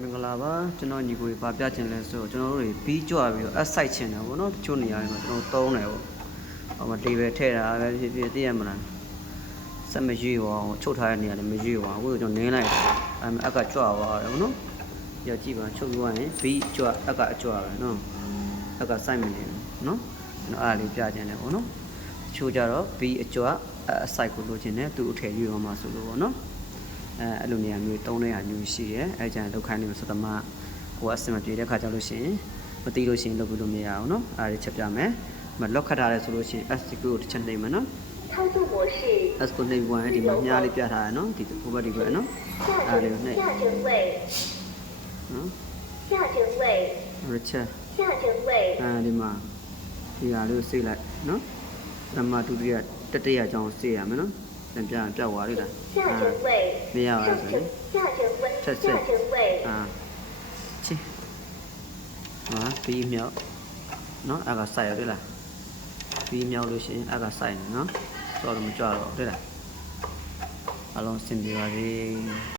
မင်္ဂလာပါကျွန်တော်ညီကိုကြီးဗာပြချင်လဲဆိုတော့ကျွန်တော်တို့တွေပြီးကြွပြီးတော့အဆိုင်ချင်တယ်ဗောနော်တချို့နေရာတွေမှာကျွန်တော်သုံးတယ်ဗောဟိုမှာတေဘယ်ထည့်တာပဲဖြစ်ဖြစ်သိရမလားစက်မရွေ့ပါဘူးချုပ်ထားတဲ့နေရာလည်းမရွေ့ပါဘူးကျွန်တော်နင်းလိုက်တယ်အဲအက်ကကြွသွားတယ်ဗောနော်ရကြည့်ပါချုပ်ပြီးသွားရင်ပြီးကြွအက်ကအကြွပဲနော်အက်ကစိုက်မနေဘူးနော်ကျွန်တော်အားလေးပြချင်တယ်ဗောနော်တချို့ကြတော့ပြီးအကြွအဆိုင်ကိုလိုချင်တယ်သူ့အထည်ရွေ့အောင်မှာဆိုလို့ဗောနော် အဲအဲ့လိုနေရာမျိုးတုံးတဲ့ဟာမျိုးရှိတယ်အဲကြံလောက်ခိုင်းနေမှာဆိုတော့မှဟိုအစင်မပြေတဲ့ခါကျလို့ရှိရင်မသိလို့ရှိရင်လုပ်ပြီးလို့မရအောင်နော်အားရချက်ပြမယ်မလောက်ခတ်ထားလဲဆိုလို့ရှိရင် S ကိုတစ်ချက်နှိပ်မယ်နော် 操作模式 S ကိုနှိပ်ဝင်ဒီမှာမြားလေးပြထားတယ်နော်ဒီဟိုဘက်ဒီဘက်နော် 下 အားလေး 整 နှိပ် 下整位 နော် 下整位 ရချက် 下整位 အဲဒီမှာဒီဟာလေးကိုစိတ်လိုက်နော်ဓမ္မဒုတိယတတိယအကြောင်းစိတ်ရမယ်နော် ပြန်ပြန်ပြောက်သွားလိမ့်တာမရပါဘူးဆိုရင်ဆက်ဆက်အာချစ်ဟာပြီးမြောက်နော်အကဆိုင်ရလိမ့်လားပြီးမြောက်လို့ရှိရင်အကဆိုင်နော်ဆိုတော့မကြွတော့လိမ့်လားအလုံးစင်ပြပါစေ